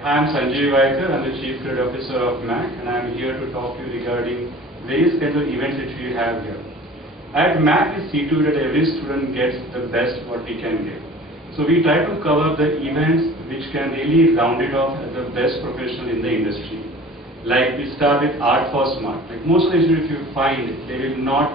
I am Sanjay Vaikar, I'm the Chief Credit Officer of MAC, and I am here to talk to you regarding various kinds of events which we have here. At MAC, we see to it that every student gets the best what we can give. So we try to cover the events which can really round it off as the best professional in the industry. Like we start with Art for Smart. Like most of the students, if you find, they will not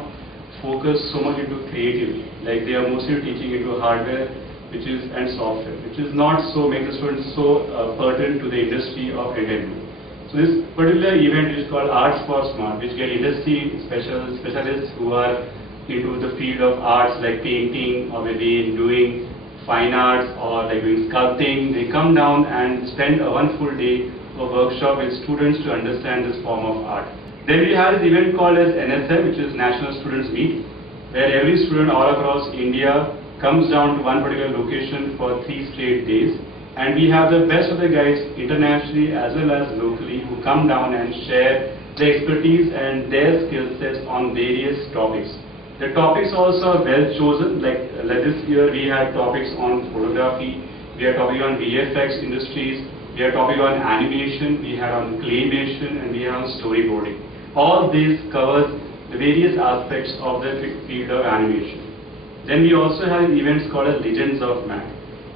focus so much into creativity. Like they are mostly teaching into hardware and software, which is not so make the students so pertinent to the industry of entertainment. So this particular event is called Arts for Smart, which get industry specialists who are into the field of arts like painting or maybe doing fine arts or like doing sculpting. They come down and spend one full day of workshop with students to understand this form of art. Then we have this event called as NSM, which is National Students Meet, where every student all across India comes down to one particular location for 3 straight days, and we have the best of the guys internationally as well as locally who come down and share their expertise and their skill sets on various topics. The topics also are well chosen, like this year we had topics on photography, we had topic on VFX industries, we had topic on animation, we had on claymation, and we have on storyboarding. All this covers the various aspects of the field of animation. Then we also have events called as Legends of MAC.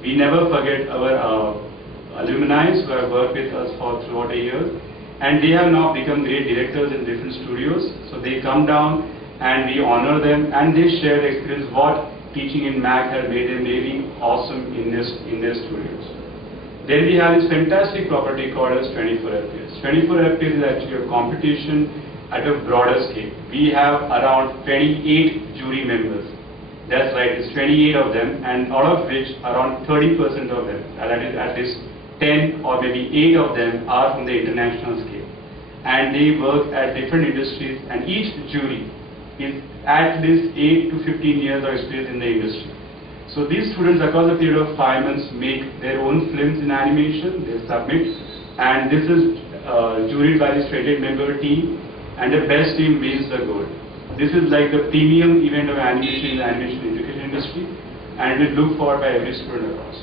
We never forget our alumni who have worked with us for throughout a year, and they have now become great directors in different studios. So they come down and we honor them, and they share the experience what teaching in MAC has made them really awesome in their studios. Then we have this fantastic property called as 24 FPS. 24 FPS is actually a competition at a broader scale. We have around 28 jury members. That's right, it's 28 of them, and out of which around 30% of them, that is at least 10 or maybe 8 of them are from the international scale. And they work at different industries, and each jury is at least 8 to 15 years of experience in the industry. So these students across a period of 5 months make their own films in animation, they submit, and this is juried by this 28-member team, and the best team wins the gold. This is like the premium event of animation in the animation education industry, and we look forward by every student across.